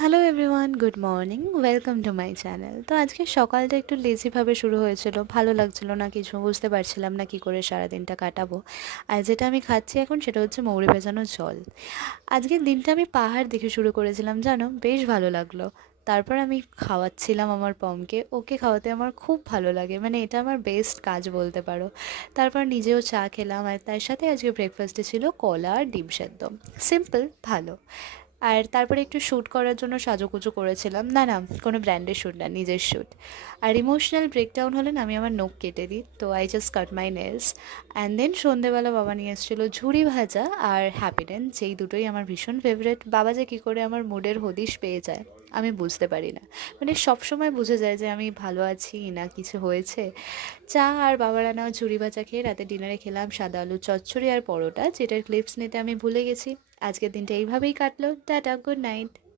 Hello everyone, good morning, welcome to my channel. তো আজকে সকালটা একটু লেজিভাবে শুরু হয়েছিল, ভালো লাগছিল না কিছু, বুঝতে পারছিলাম না কি করে সারাদিনটা কাটাবো। আর যেটা আমি খাচ্ছি এখন সেটা হচ্ছে মৌরি ভেজানো জল। আজকের দিনটা আমি পাহাড় দেখে শুরু করেছিলাম, জানো, বেশ ভালো লাগলো। তারপর আমি খাওয়াচ্ছিলাম আমার পমকে, ওকে খাওয়াতে আমার খুব ভালো লাগে, মানে এটা আমার বেস্ট কাজ বলতে পারো। তারপর নিজেও চা খেলাম, আর তার সাথে আজকে ব্রেকফাস্টে ছিল কলা আর ডিম সেদ্ধ। সিম্পল, ভালো। আর তারপরে একটু শ্যুট করার জন্য সাজুগুজু করেছিলাম, না না, কোনো ব্র্যান্ডের শ্যুট না, নিজের শ্যুট। আর ইমোশনাল ব্রেকডাউন হলে না আমি আমার নখ কেটে দিই, তো I just cut my nails. And then সন্ধেবেলা বাবা নিয়ে এসেছিলো ঝুরি ভাজা আর হ্যাপিডেন্ট, যেই দুটোই আমার ভীষণ ফেভারেট। বাবা যে কী করে আমার মুডের হদিশ পেয়ে যায় আমি বুঝতে পারি না, মানে সব সময় বুঝে যায় যে আমি ভালো আছি না কিছু হয়েছে। চা আর বাবার আনা ঝুরি ভাজা খেয়ে রাতে ডিনারে খেলাম সাদা আলু চচ্চড়ি আর পরোটা, যেটার ক্লিপস নিতে আমি ভুলে গেছি। আজকের দিনটা এইভাবেই কাটলো। Tata, good night.